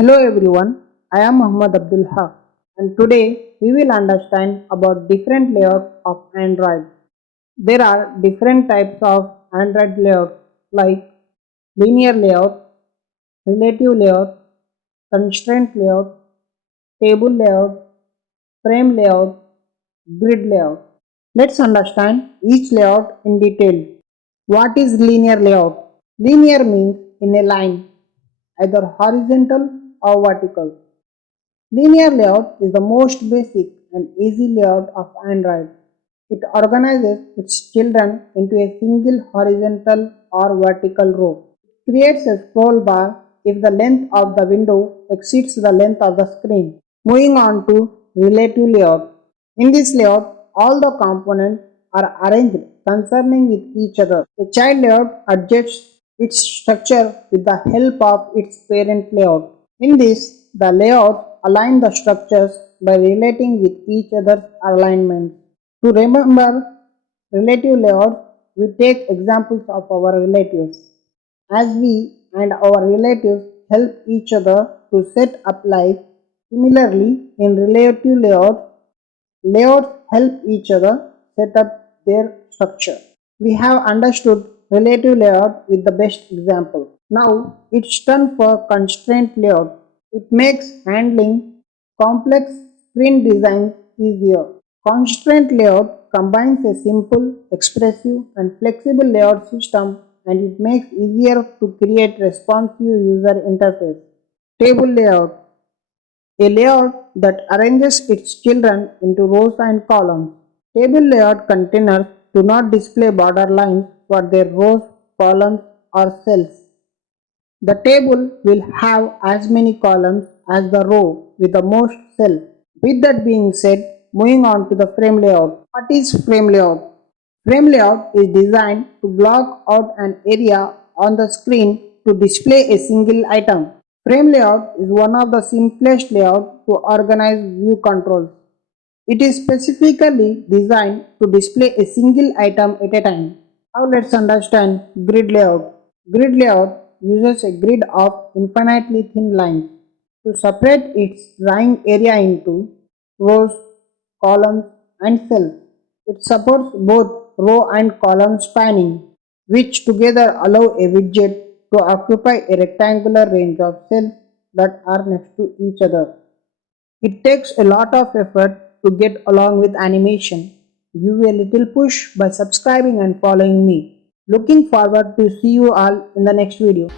Hello everyone, I am Muhammad Abdul Haq and today we will understand about different layouts of Android. There are different types of Android layouts like linear layout, relative layout, constraint layout, table layout, frame layout, grid layout. Let's understand each layout in detail. What is linear layout? Linear means in a line, either horizontal or vertical. Linear layout is the most basic and easy layout of Android. It organizes its children into a single horizontal or vertical row. It creates a scroll bar if the length of the window exceeds the length of the screen. Moving on to relative layout. In this layout, all the components are arranged concerning with each other. The child layout adjusts its structure with the help of its parent layout. In this, the layouts align the structures by relating with each other's alignments. To remember relative layouts, we take examples of our relatives. As we and our relatives help each other to set up life, similarly, in relative layouts help each other set up their structure. We have understood relative layout with the best example. Now it's turn for constraint layout. It makes handling complex screen designs easier. Constraint layout combines a simple, expressive, and flexible layout system, and it makes easier to create responsive user interface. Table layout, a layout that arranges its children into rows and columns. Table layout containers do not display border lines for their rows, columns, or cells. The table will have as many columns as the row with the most cells. With that being said, moving on to the frame layout. What is frame layout? Frame layout is designed to block out an area on the screen to display a single item. Frame layout is one of the simplest layouts to organize view controls. It is specifically designed to display a single item at a time. Now let's understand grid layout. Grid layout uses a grid of infinitely thin lines to separate its drawing area into rows, columns, and cells. It supports both row and column spanning, which together allow a widget to occupy a rectangular range of cells that are next to each other. It takes a lot of effort to get along with animation. Give a little push by subscribing and following me. Looking forward to see you all in the next video.